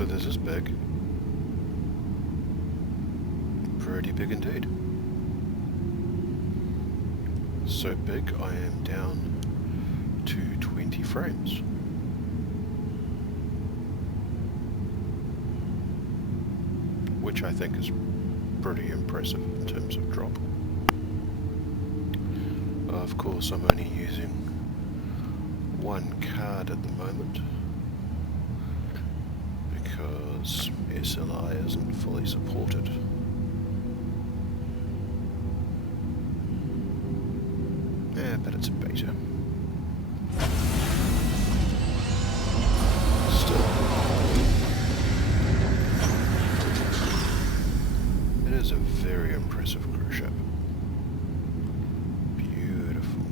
So this is big. Pretty big indeed. So big I am down to 20 frames. Which I think is pretty impressive in terms of drop. Of course I'm only using one card at the moment because SLI isn't fully supported. Yeah, but it's a beta. Still, it is a very impressive cruise ship. Beautiful.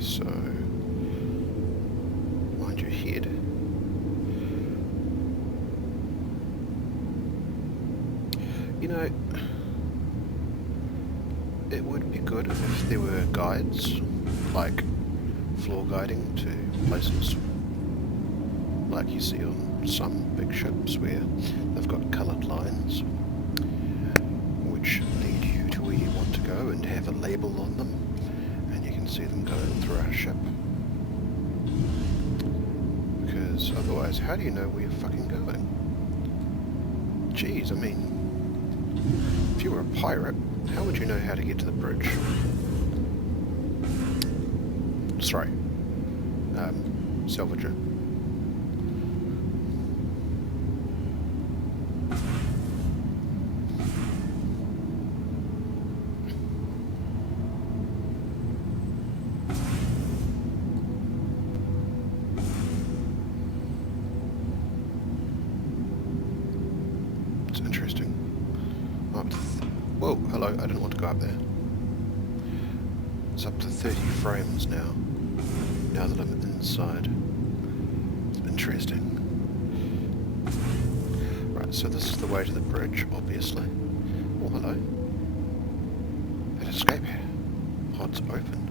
So, mind your head. You know, it would be good if there were guides, like floor guiding to places, like you see on some big ships where they've got coloured lines, which lead you to where you want to go and have a label on them. And you can see them going through our ship. Because otherwise, how do you know where you're fucking going? Jeez, I mean, if you were a pirate, how would you know how to get to the bridge? Sorry, salvager. Interesting. Whoa, hello, I didn't want to go up there. It's up to 30 frames now that I'm inside. It's interesting. Right, so this is the way to the bridge, obviously. Oh, hello. That escape pod's open.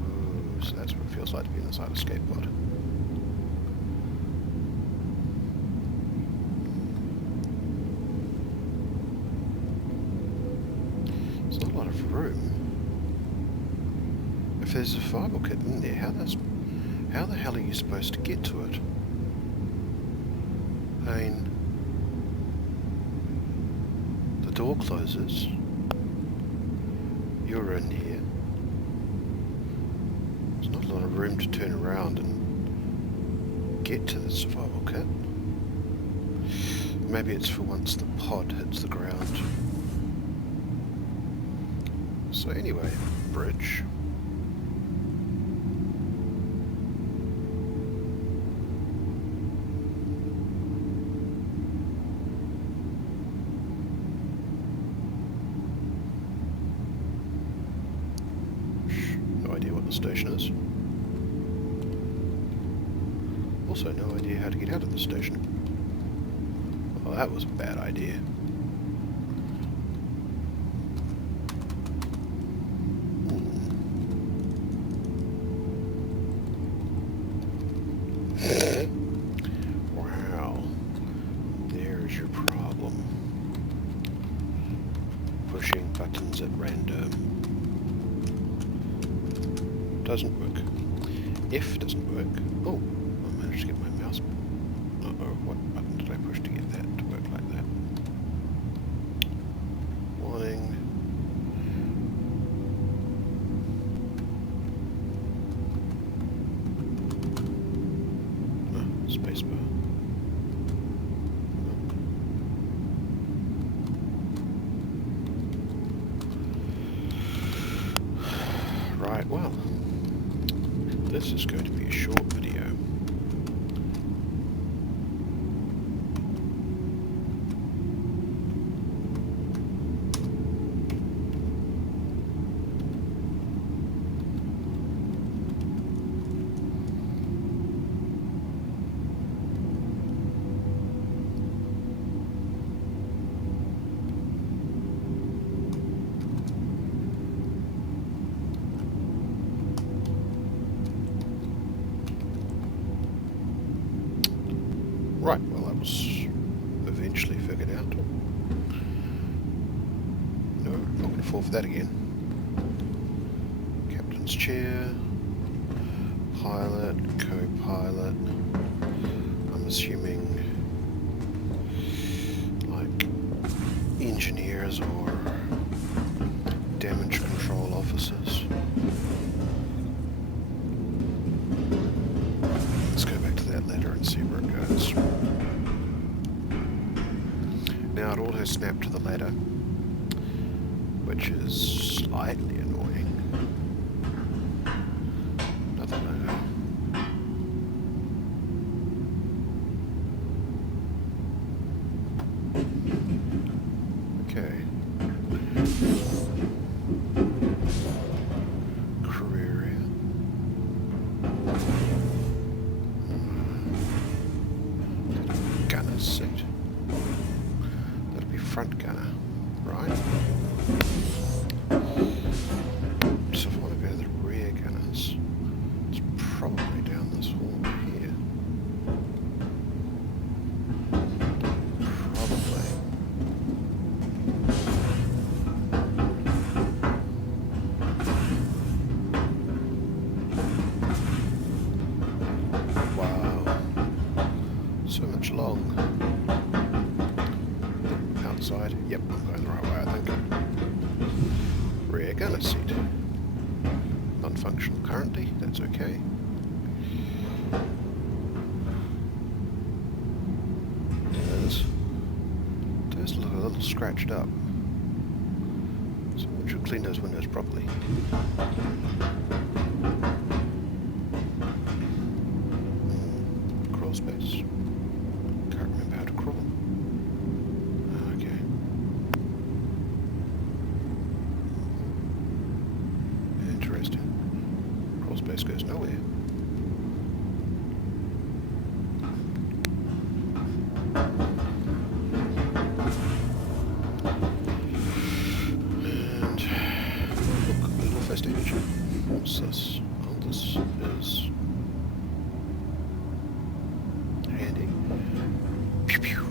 Ooh, so that's what it feels like to be inside a escape pod. There's not a lot of room. If there's a survival kit in there, how the hell are you supposed to get to it? I mean, the door closes. You're in here. There's not a lot of room to turn around and get to the survival kit. Maybe it's for once the pod hits the ground. So anyway, bridge. No idea what the station is. Also no idea how to get out of the station. Well, that was a bad idea. Wow, there's your problem. Pushing buttons at random. Doesn't work. F doesn't work. Oh, I managed to get my mouse. Uh-oh, what button did I push to get that to work like that? Warning. Spacebar. Well, this is going to be a short video. Right, well that was eventually figured out. No, not going to fall for that again. Captain's chair, pilot, co-pilot. I'm assuming like engineers or damage control officers. Let's go back to that ladder and see where it goes. Now it auto snapped to the ladder, which is slightly annoying. Another ladder. Okay. Crew area. Gunner seat. That'll be front gunner, right? So if I want to go to the rear gunners, it's probably down this hall here. Probably. Wow. So much long. Outside. Yep, I'm going the right way, I think. Rear gunner seat. Non-functional currently, that's okay. Does look a little scratched up. So we should clean those windows properly. Crawl space. Can't remember how to crawl. Okay. Interesting. Crawl space goes nowhere. And look, little first aid kit. What's this? Oh, this is handy. Pew pew.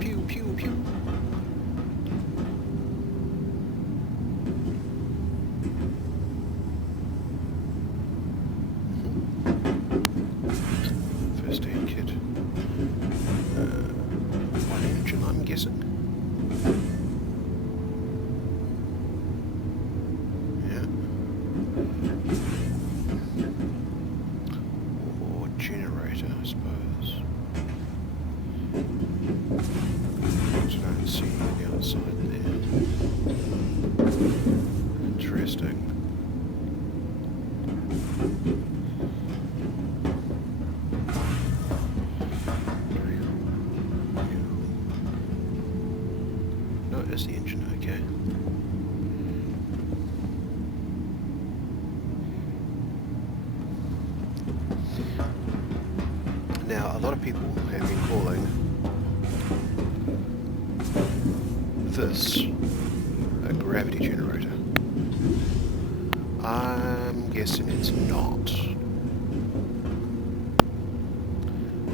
Pew pew pew. First aid kit. One engine, I'm guessing. Yeah. Or generator, I suppose. I don't see the outside there. Interesting. No, it is the engine, okay. Now, a lot of people have been calling this a gravity generator. I'm guessing it's not.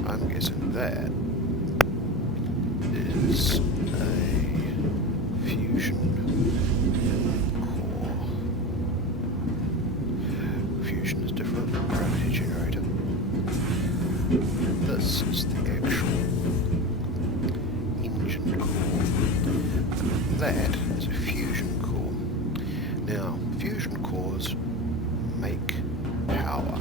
I'm guessing that is a fusion core. Fusion is different from gravity generator. This is the actual engine core. That is a fusion core. Now, fusion cores make power.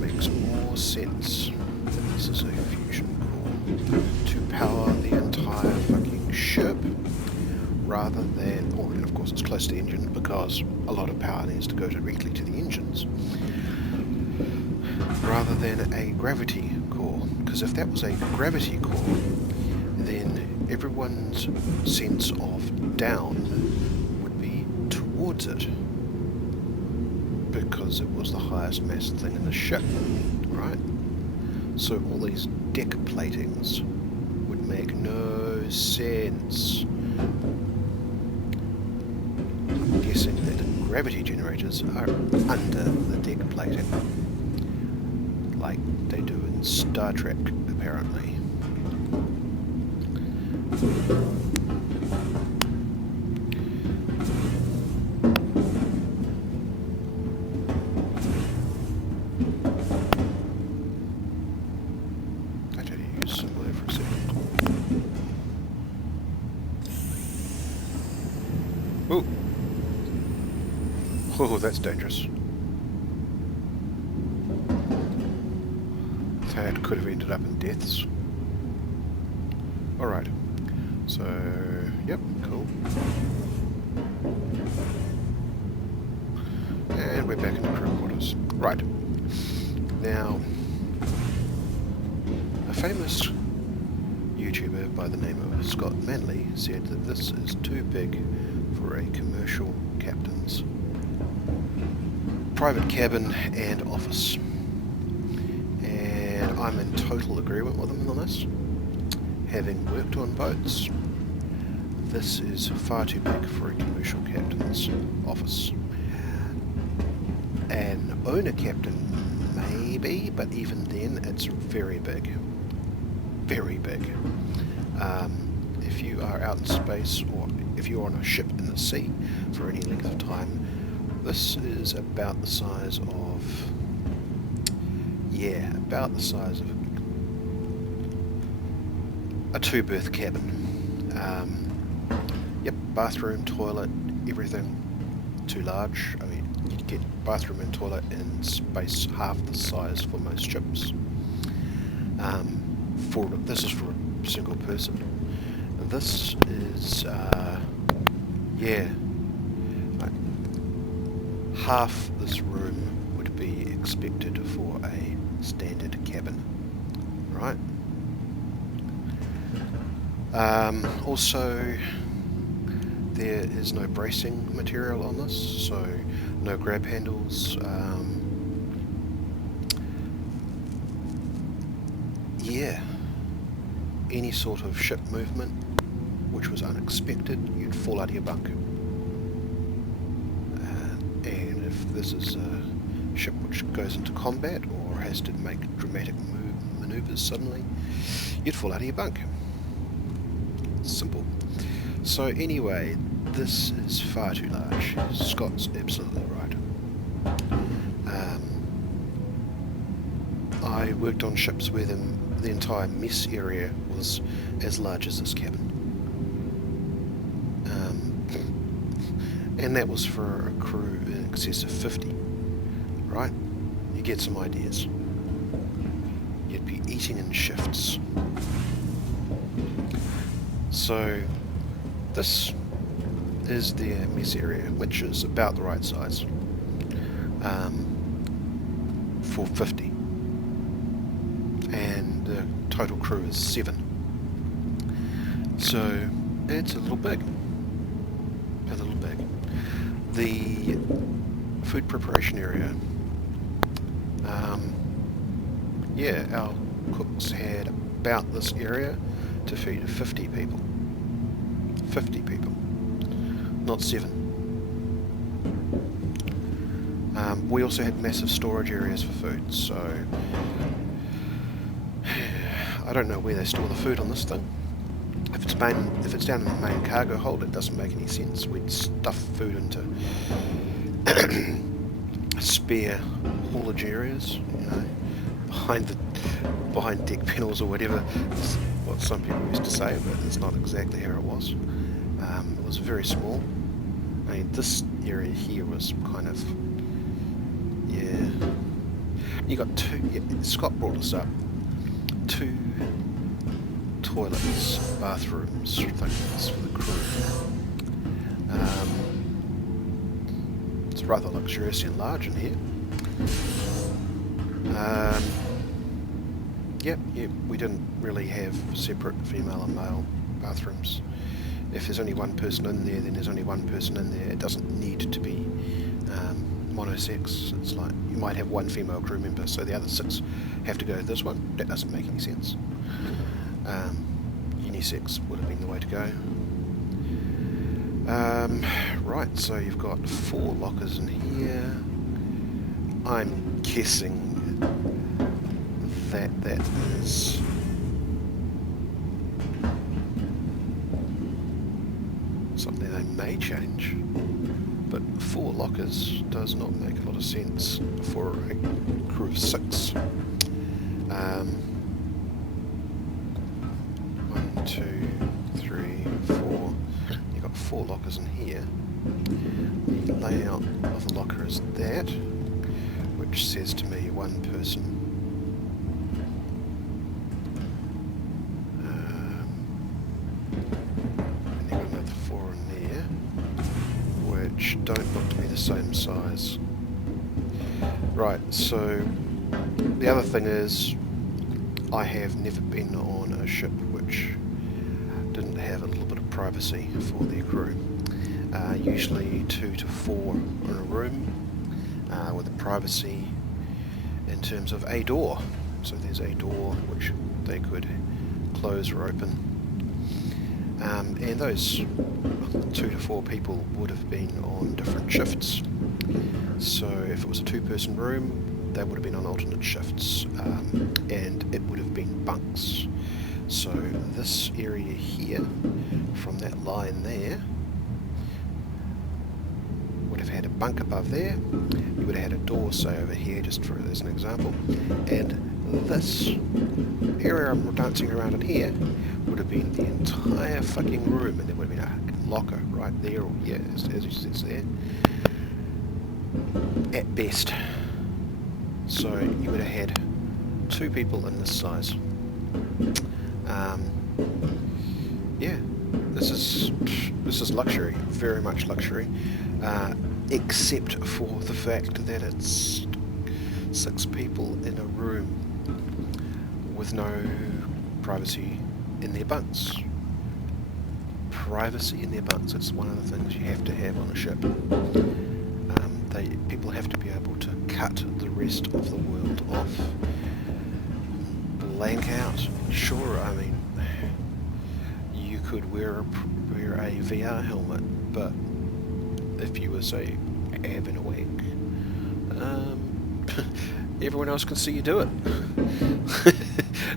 Makes more sense that this is a fusion core to power the entire close to the engine because a lot of power needs to go directly to the engines rather than a gravity core. Because if that was a gravity core, then everyone's sense of down would be towards it, because it was the highest mass thing in the ship, right? So all these deck platings would make no sense. I'm guessing that gravity generators are under the deck plating, like they do in Star Trek, apparently. I had to use symbol there for a second. Ooh! Oh, that's dangerous. That could have ended up in deaths. Alright. So, yep, cool. And we're back in the crew quarters. Right. Now, a famous YouTuber by the name of Scott Manley said that this is too big for a commercial captain's private cabin and office. And I'm in total agreement with him on this. Having worked on boats, this is far too big for a commercial captain's office. An owner captain, maybe, but even then it's very big. Very big. If you are out in space, or if you're on a ship in the sea for any length of time, this is about the size of, yeah, about the size of a two-berth cabin. Yep, bathroom, toilet, everything too large. I mean, you'd get bathroom and toilet in space half the size for most ships. This is for a single person. This is, yeah, like half this room would be expected for a standard cabin, right? Also, there is no bracing material on this, so no grab handles. Yeah, any sort of ship movement which was unexpected, you'd fall out of your bunk. And if this is a ship which goes into combat or has to make dramatic maneuvers suddenly, you'd fall out of your bunk. Simple. So anyway, this is far too large. Scott's absolutely right. I worked on ships where the entire mess area was as large as this cabin. And that was for a crew in excess of 50, right? You get some ideas. You'd be eating in shifts. So this is their mess area, which is about the right size for 50. And the total crew is 7. So it's a little big. A little big. The food preparation area. Yeah, our cooks had about this area to feed 50 people. 50 people. Not 7. We also had massive storage areas for food, so I don't know where they store the food on this thing. If it's down in the main cargo hold, it doesn't make any sense. We'd stuff food into spare haulage areas, you know, behind deck panels or whatever. It's what some people used to say, but it's not exactly how it was. It was very small. I mean, this area here was kind of, yeah. You got two. Yeah, Scott brought us up. 2 toilets, bathrooms, things for the crew. rather luxurious and large in here. Yep, we didn't really have separate female and male bathrooms. If there's only one person in there, then there's only one person in there. It doesn't need to be monosex. It's like you might have one female crew member, so the other 6 have to go to this one. That doesn't make any sense. Unisex would have been the way to go. Right, so you've got 4 lockers in here. I'm guessing that is something they may change, but 4 lockers does not make a lot of sense for a crew of 6. 1, 2, 3, 4. You've got 4 lockers in here. The layout of the locker is that, which says to me 1 person. And you've got another 4 in there, which don't look to be the same size. Right, so the other thing is, I have never been on a ship which didn't have a little bit of privacy for their crew. Usually 2 to 4 in a room, with a privacy in terms of a door. So there's a door which they could close or open. And those 2 to 4 people would have been on different shifts. So if it was a 2-person room, they would have been on alternate shifts, and it would have been bunks. So this area here, from that line there, would have had a bunk above there. You would have had a door, say, over here, just for as an example. And this area I'm dancing around in here would have been the entire fucking room, and there would have been a locker right there, or yeah, as you see it's there, at best. So you would have had 2 people in this size. Yeah, this is luxury, very much luxury, except for the fact that it's 6 people in a room with no privacy in their bunks. Privacy in their bunks, it's one of the things you have to have on a ship. People have to be able to cut the rest of the world off. Blank out. Sure, I mean, you could wear a VR helmet, but if you were, say, having a wank, everyone else can see you do it.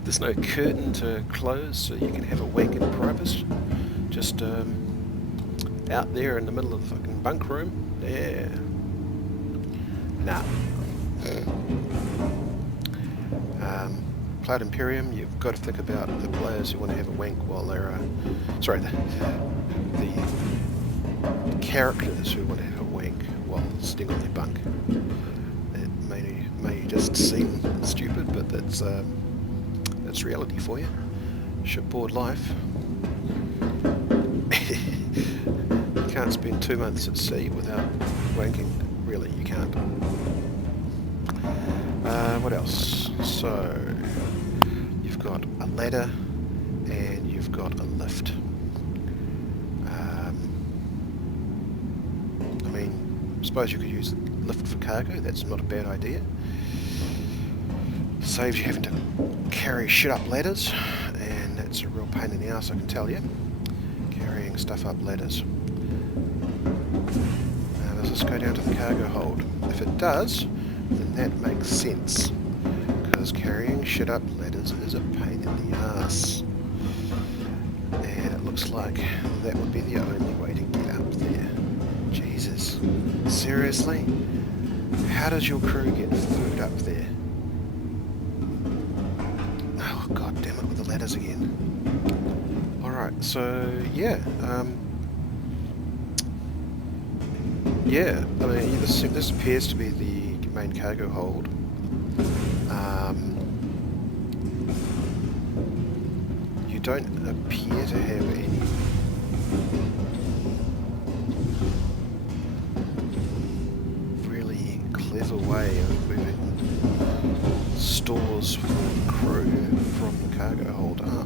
There's no curtain to close, so you can have a wank in private. Just out there in the middle of the fucking bunk room. Yeah. Nah. Cloud Imperium, you've got to think about the players who want to have a wank while they're... sorry, the characters who want to have a wank while sitting on their bunk. It may just seem stupid, but that's reality for you. Shipboard life. You can't spend 2 months at sea without wanking. Really, you can't. What else? So, you've got a ladder and you've got a lift. I mean, I suppose you could use the lift for cargo, that's not a bad idea. Saves you having to carry shit up ladders, and that's a real pain in the ass, I can tell you. Carrying stuff up ladders. Now, does this go down to the cargo hold? If it does, then that makes sense, because carrying shit up ladders is a pain in the ass. And it looks like that would be the only way to get up there. Jesus. Seriously? How does your crew get food up there? Oh, god damn it, with the ladders again. Alright, so, yeah. Yeah, I mean, this appears to be the main cargo hold. You don't appear to have any... was for the crew from the cargo hold up. I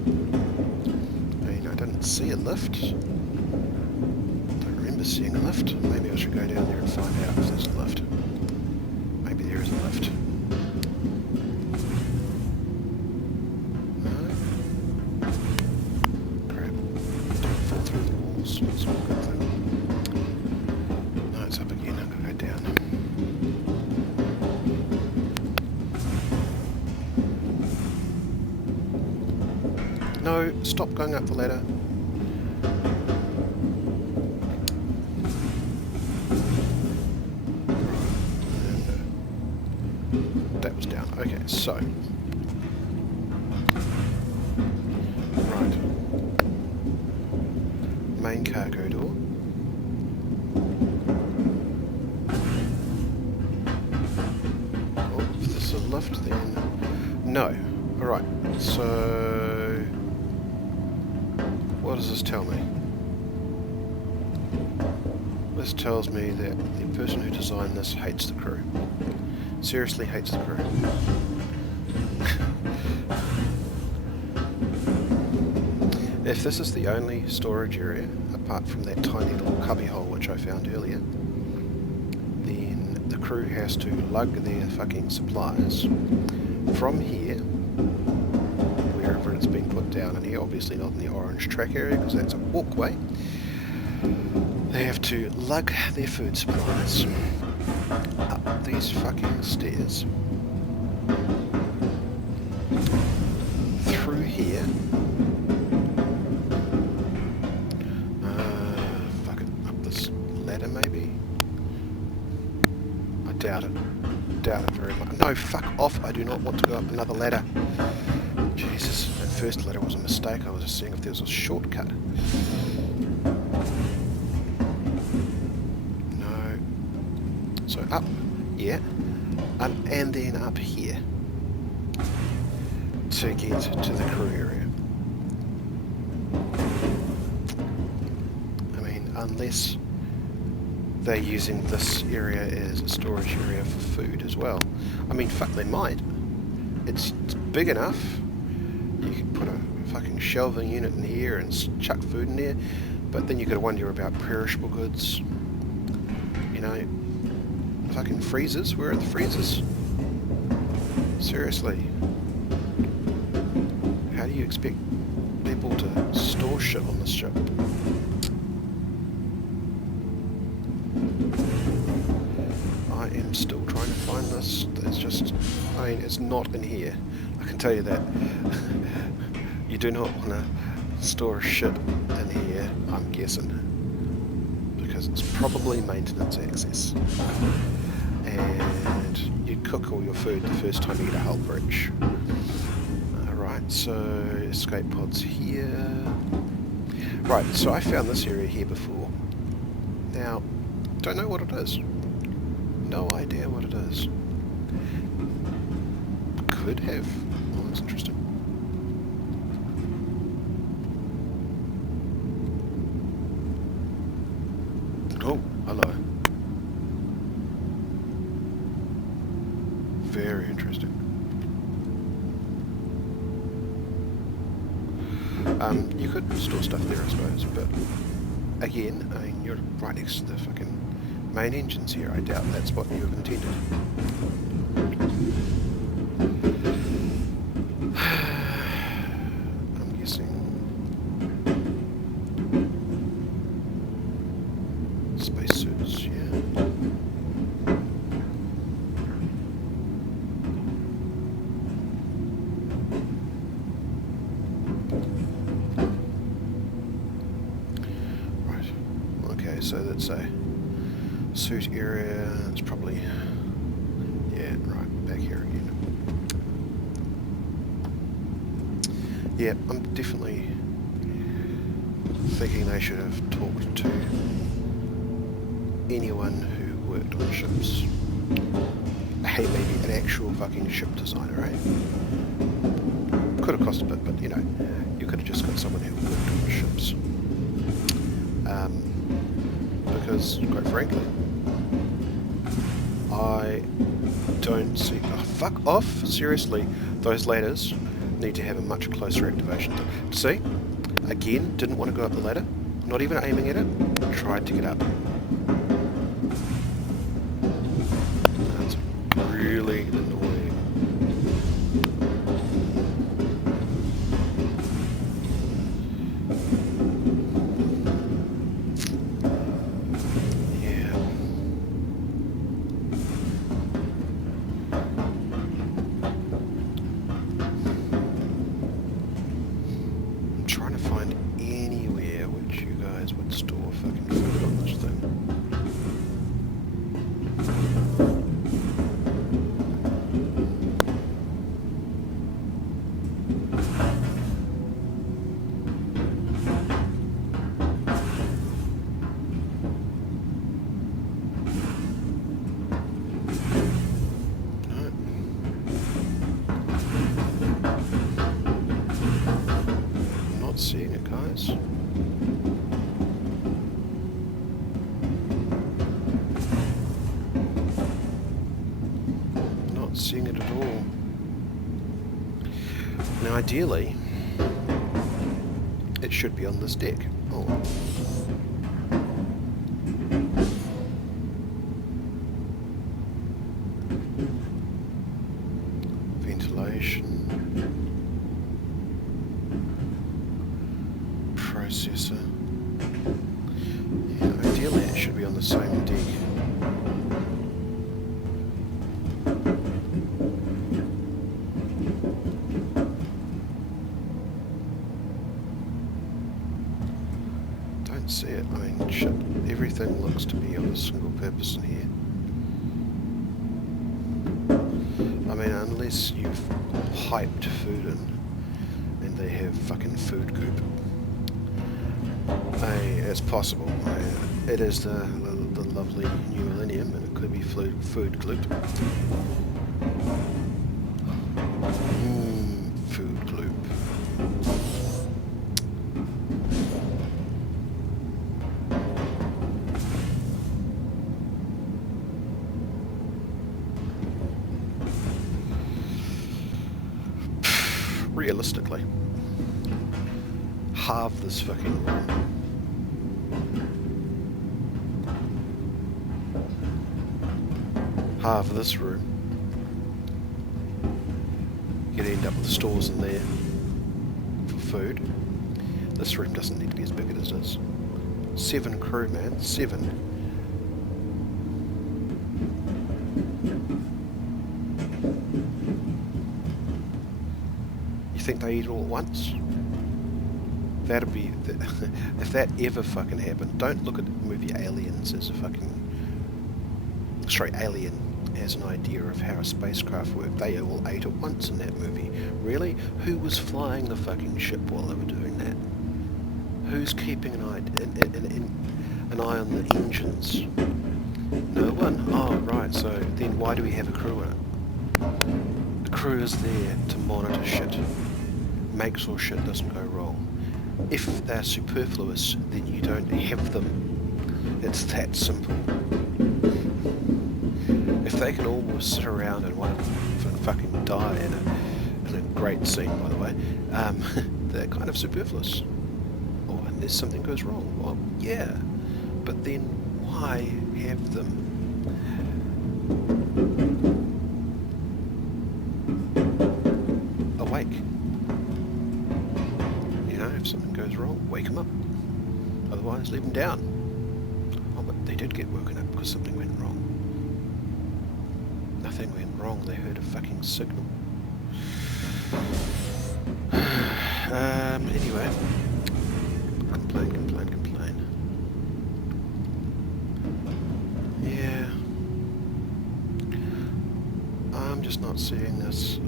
mean, I didn't see a lift. Don't remember seeing a lift. Maybe I should go down there and find out if there's a lift. Maybe there is a lift. No? Crap. Don't fall through the walls. That's not a good thing. No, it's up again. I'm gonna go down. No, stop going up the ladder. And, that was down. Okay, so. Right. Main cargo door. Oh, if there's a lift then. No. Alright, so. What does this tell me? This tells me that the person who designed this hates the crew. Seriously hates the crew. If this is the only storage area, apart from that tiny little cubby hole which I found earlier, then the crew has to lug their fucking supplies from here, wherever it's been put down in here, obviously not in the orange track area because that's a walkway. They have to lug their food supplies up these fucking stairs, through here, up this ladder maybe? I doubt it very much. No, fuck off, I do not want to go up another ladder. Jesus, that first ladder was a mistake. I was just seeing if there was a shortcut. No. So up, yeah, and then up here to get to the crew area. I mean, unless they're using this area as a storage area for food as well. I mean, fuck, they might. It's big enough. You could put a fucking shelving unit in here and chuck food in there, but then you gotta wonder about perishable goods. You know, fucking freezers. Where are the freezers? Seriously. How do you expect people to store shit on this ship? I am still trying to find this. It's just, I mean, it's not in here. I can tell you that. You do not want to store shit in here, I'm guessing, because it's probably maintenance access. And you cook all your food the first time you get a hull breach. Alright, so escape pods here. Right, so I found this area here before. Now, don't know what it is. No idea what it is. Could have. Oh, that's interesting. Oh, hello. Very interesting. You could store stuff there, I suppose, but again, I mean, you're right next to the fucking main engines here. I doubt that's what you have intended. I'm guessing spacesuits, yeah. Right. Okay, so that's a suit area. It's probably, yeah, right, back here again. Yeah, I'm definitely thinking they should have talked to anyone who worked on ships. Hey, maybe an actual fucking ship designer, eh? Could have cost a bit, but you know, you could have just got someone who worked on the ships. Because, quite frankly, I don't see... Oh, fuck off! Seriously, Those ladders need to have a much closer activation. See? Again, didn't want to go up the ladder. Not even aiming at it. Tried to get up. That's really annoying. Seeing it, guys. Not seeing it at all. Now, ideally, it should be on this deck. Oh. Ventilation. Processor. Yeah, ideally it should be on the same deck. Don't see it. I mean, shit, everything looks to be of a single purpose in here. I mean, unless you've piped food in and they have fucking food goop. It's possible. It is the lovely new millennium, and it could be food gloop. Food gloop. Realistically, halve this fucking room. Half of this room. You'd end up with stores in there for food. This room doesn't need to be as big as it is. 7 crew, man. 7. You think they eat all at once? That'd be... if that ever fucking happened, don't look at the movie Aliens as a fucking... Sorry, Alien as an idea of how a spacecraft worked. They all ate at once in that movie. Really? Who was flying the fucking ship while they were doing that? Who's keeping an eye on the engines? No one? Oh, right, so then why do we have a crew in it? The crew is there to monitor shit, make sure shit doesn't go wrong. If they're superfluous, then you don't have them. It's that simple. If they can all sit around and one fucking die in a great scene, by the way, they're kind of superfluous. Oh, unless something goes wrong. Well, yeah, but then why have them? Awake. You know, if something goes wrong, wake them up. Otherwise, leave them down. Oh, but they did get woken up because something went wrong. Nothing went wrong, they heard a fucking signal. Anyway. Complain. Yeah. I'm just not seeing this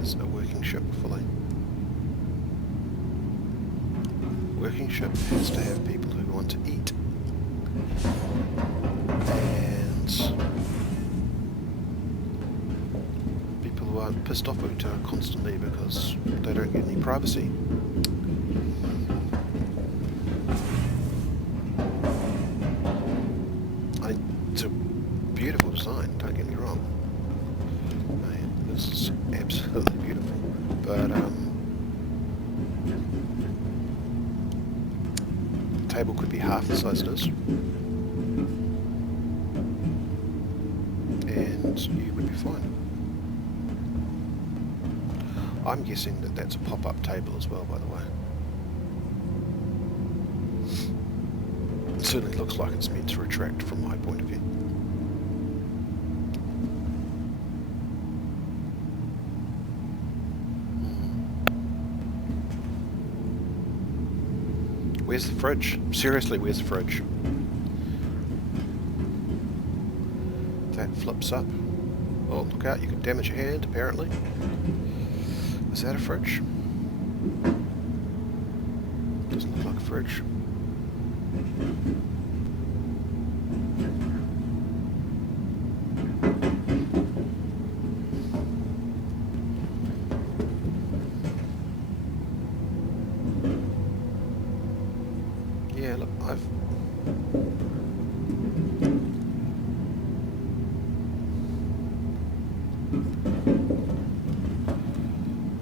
as a working ship fully. Working ship has to have people who want to eat. And people who aren't pissed off at each other constantly because they don't get any privacy. It's a beautiful design, don't get me wrong. Mate, this is absolutely table could be half the size it is, and you would be fine. I'm guessing that that's a pop-up table as well, by the way. It certainly looks like it's meant to retract from my point of view. Where's the fridge? Seriously, where's the fridge? That flips up. Oh, look out, you can damage your hand, apparently. Is that a fridge? Doesn't look like a fridge. Yeah, look, I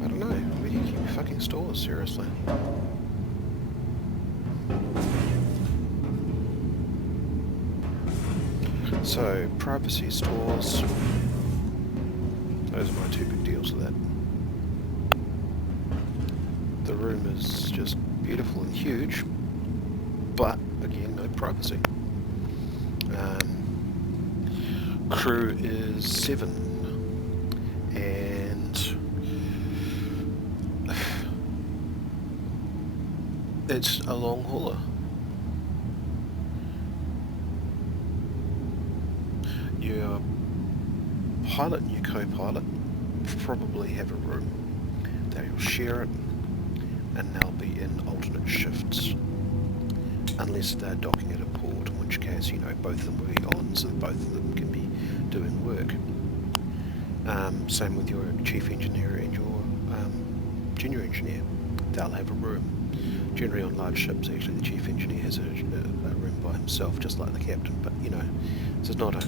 don't know. Where do you keep your fucking stores? Seriously. So, privacy stores. Those are my two big deals with that. The room is just beautiful and huge, but again, no privacy. Crew is 7, and it's a long hauler. Your pilot and your co-pilot probably have a room. They'll share it, and they'll be in alternate shifts, unless they're docking at a port, in which case, you know, both of them will be on, so both of them can be doing work. Same with your chief engineer and your junior engineer. They'll have a room. Generally on large ships, actually the chief engineer has a room by himself, just like the captain, but you know, this is not a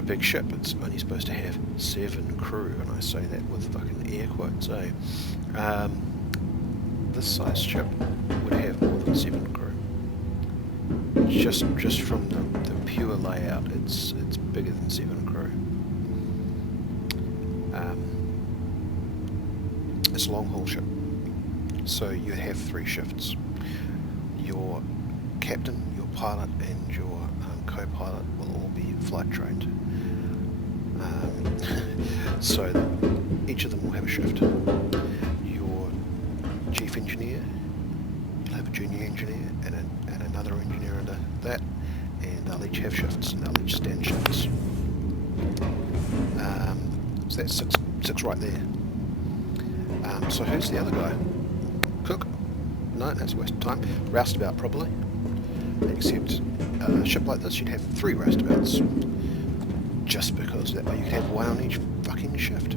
big ship. It's only supposed to have 7 crew, and I say that with fucking air quotes, eh? This size ship would have more than 7 crew. Just from the pure layout, it's bigger than 7 crew. It's a long haul ship, so you have 3 shifts. Your captain, your pilot, and your co-pilot will all be flight trained. So that each of them will have a shift. Your chief engineer, you'll have a junior engineer and another engineer under that, and they'll each have shifts, and they'll each stand shifts. So that's six right there. So who's the other guy? Cook? No, that's a waste of time. Roustabout, probably. Except a ship like this, you'd have 3 roustabouts. Just because that way you could have 1 on each fucking shift.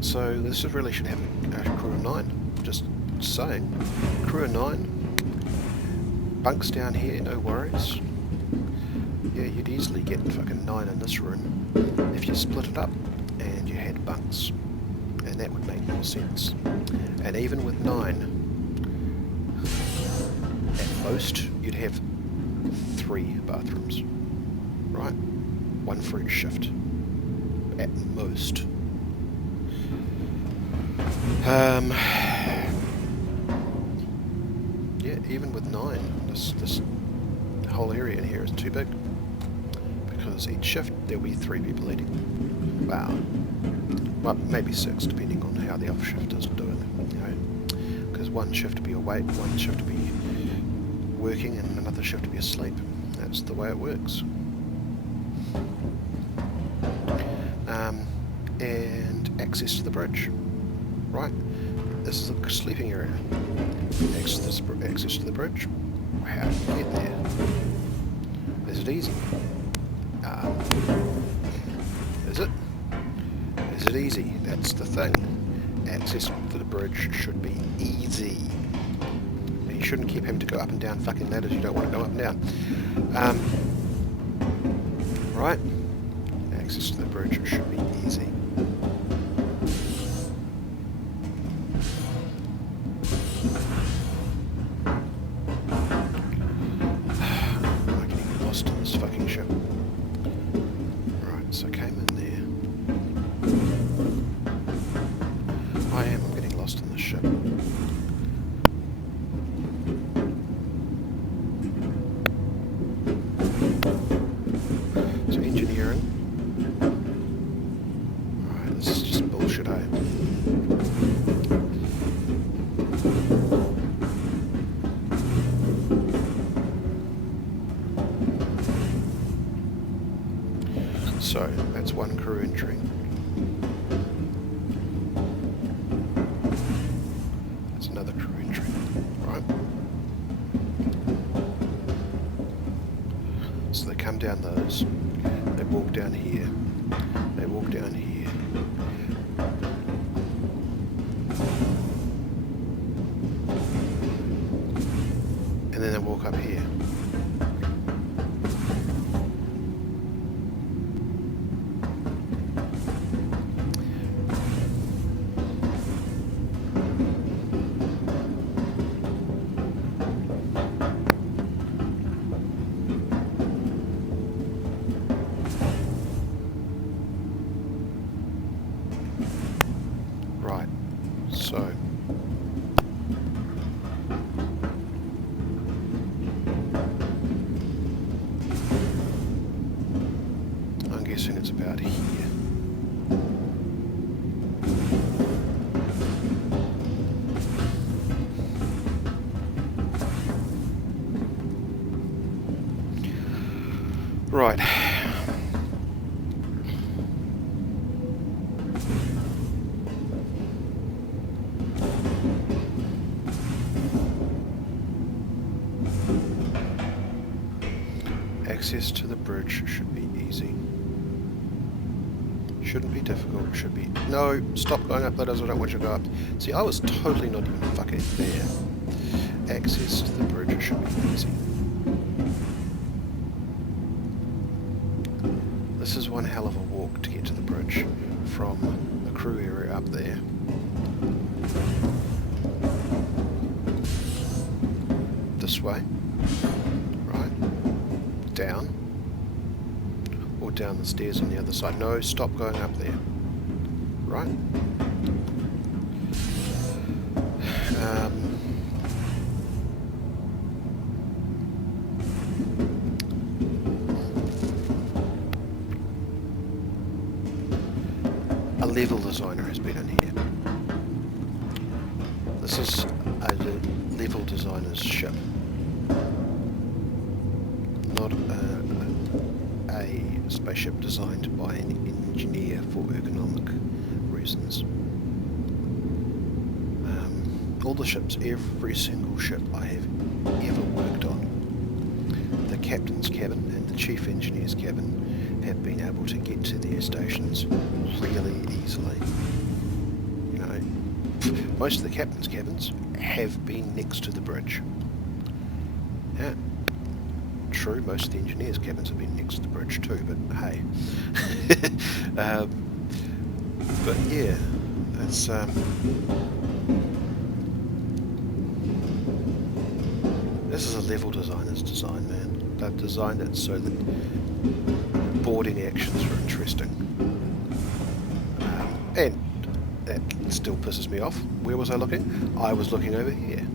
So this really should have a crew of 9. Just saying. Crew of 9. Bunks down here, no worries. Yeah, you'd easily get fucking 9 in this room if you split it up and you had bunks. And that would make more sense. And even with 9, at most you'd have 3 bathrooms. Right? 1 for each shift. At most. Yeah, even with 9, this whole area in here is too big. Because each shift there'll be 3 people eating. Wow. Well, maybe 6, depending on how the other shift is doing. You know, because 1 shift to be awake, 1 shift to be working, and another shift to be asleep. That's the way it works. And access to the bridge. Right, this is the sleeping area. Access to the bridge. How do you get there? Is it easy? Is it? Is it easy? That's the thing. Access to the bridge should be easy. You shouldn't keep having to go up and down fucking ladders you don't want to go up and down. Right? Access to the bridge should be easy. lost on the ship. So engineering. Alright, this is just bullshit, eh? So, that's one crew entry. That's another crew entry, right? So they come down those, they walk down here, they walk down here. And then they walk up here. Right, so I'm guessing it's about here. Right. Access to the bridge should be easy. Shouldn't be difficult, should be... No, stop going up ladders, I don't want you to go up. See, I was totally not even fucking there. Access to the bridge should be easy. This is one hell of a walk to get to the bridge from the crew area up there. This way. Right. Down. Or down the stairs on the other side. No, stop going up there. Right. A level designer has been in here. This is a level designer's ship. Not a spaceship designed by an engineer for ergonomic reasons. All the ships, every single ship I have ever worked on, the captain's cabin and the chief engineer's cabin have been able to get to their stations really easily. You know, most of the captain's cabins have been next to the bridge. Yeah. True, most of the engineers' cabins have been next to the bridge too, but hey. But yeah, it's this is a level designer's design, man. They've designed it so that boarding actions are interesting. And that still pisses me off. Where was I looking? I was looking over here.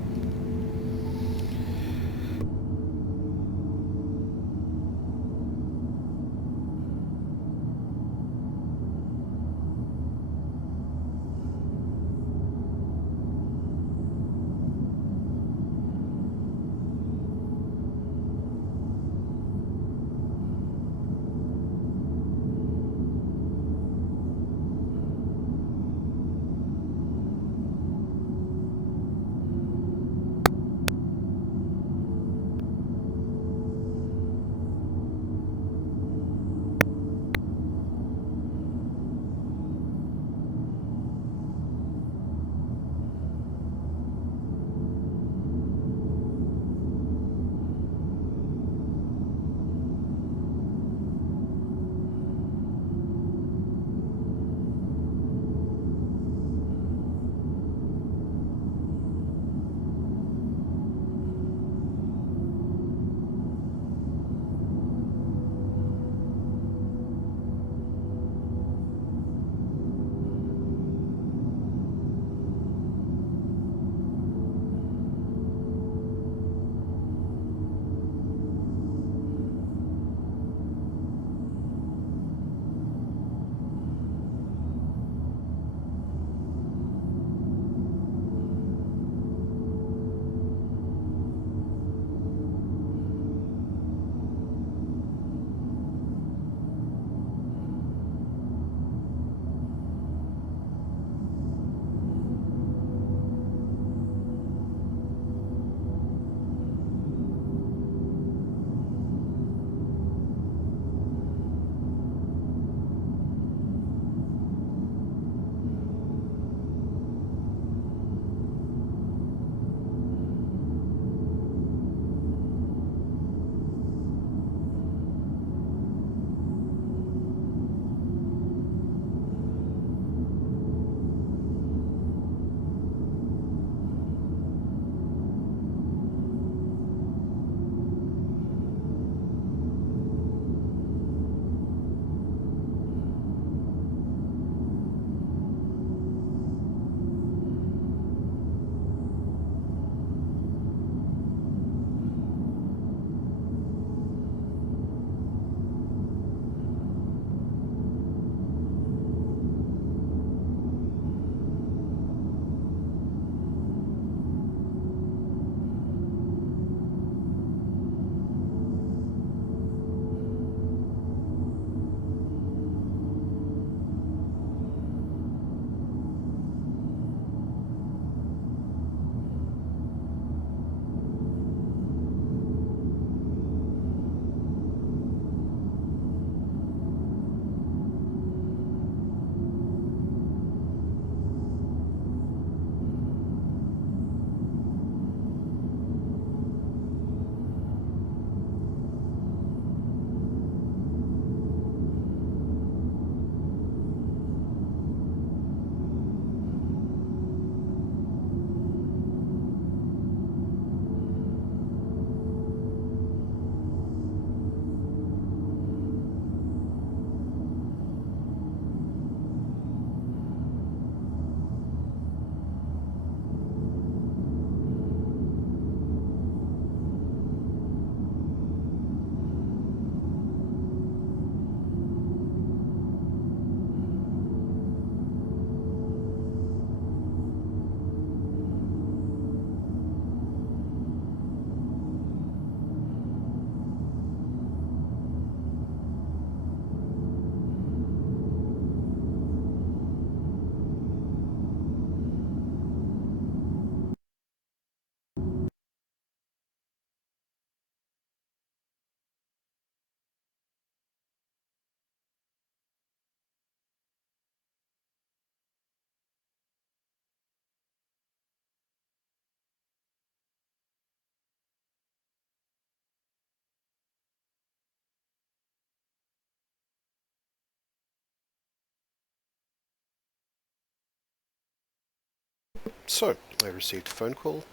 So, I received a phone call,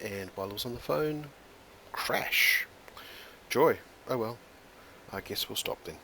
and while I was on the phone, crash. Joy. Oh well, I guess we'll stop then.